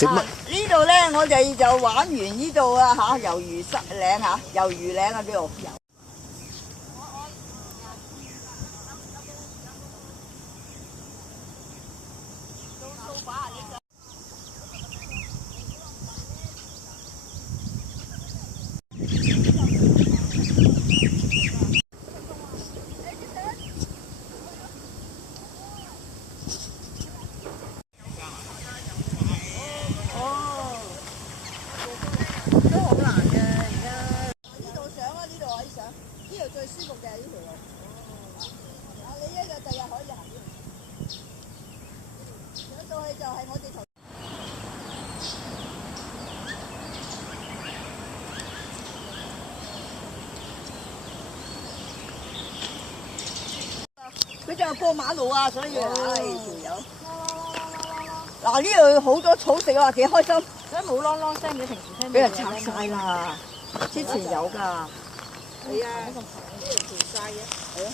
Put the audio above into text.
食乜？呢度咧，我哋就玩完呢度啊嚇，魷魚嶺嚇，魷魚嶺啊叫做。最舒服嘅呢條路，你一日第日可以行呢條，上到去就係我哋頭。佢就係過馬路啊，所以唉條友。嗱呢度好多草食啊，幾開心。所以冇啷啷聲嘅，平時聽。俾人拆晒啦，之前有㗎。係啊，呢度條晒嘅。係啊。